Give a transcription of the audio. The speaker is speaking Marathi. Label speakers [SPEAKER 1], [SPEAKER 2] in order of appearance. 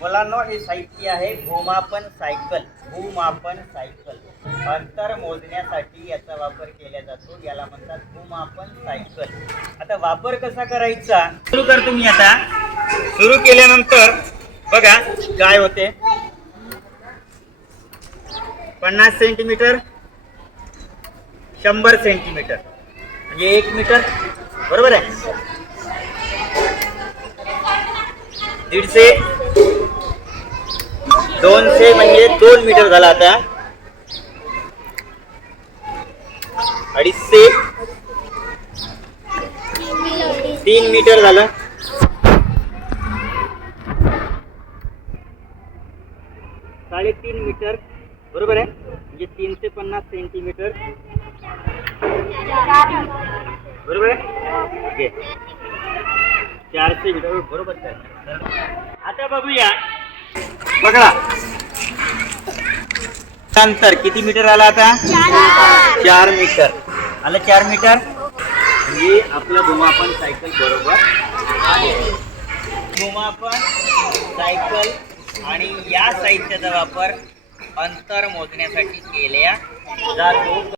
[SPEAKER 1] मुलांना हे साहित्य आहे भूमापन सायकल. भूमापन सायकल. अंतर मोजण्यासाठी याचा वापर केला जातो. याला म्हणतात भूमापन सायकल. आता वापर कसा करायचा? सुरू करतो मी आता. सुरू केल्यानंतर बघा काय होते? पन्नास सेंटीमीटर शंभर सेंटीमीटर. म्हणजे एक मीटर. बरोबर आहे? दीडशे दोनशे म्हणजे दोन मीटर झाला आता अडीचशे तीन मीटर झालं साडेतीन मीटर, बरोबर आहे म्हणजे तीनशे पन्नास सेंटीमीटर। बरोबर आहे ओके चारशे मीटर, बरोबर. आता बघूया बघा अंतर किती मीटर आला आता? चार मीटर. आलं चार मीटर? म्हणजे आपलं भूमापन सायकल बरोबर आहे. भूमापन सायकल आणि या साहित्याचा वापर अंतर मोजण्यासाठी केल्या जातो.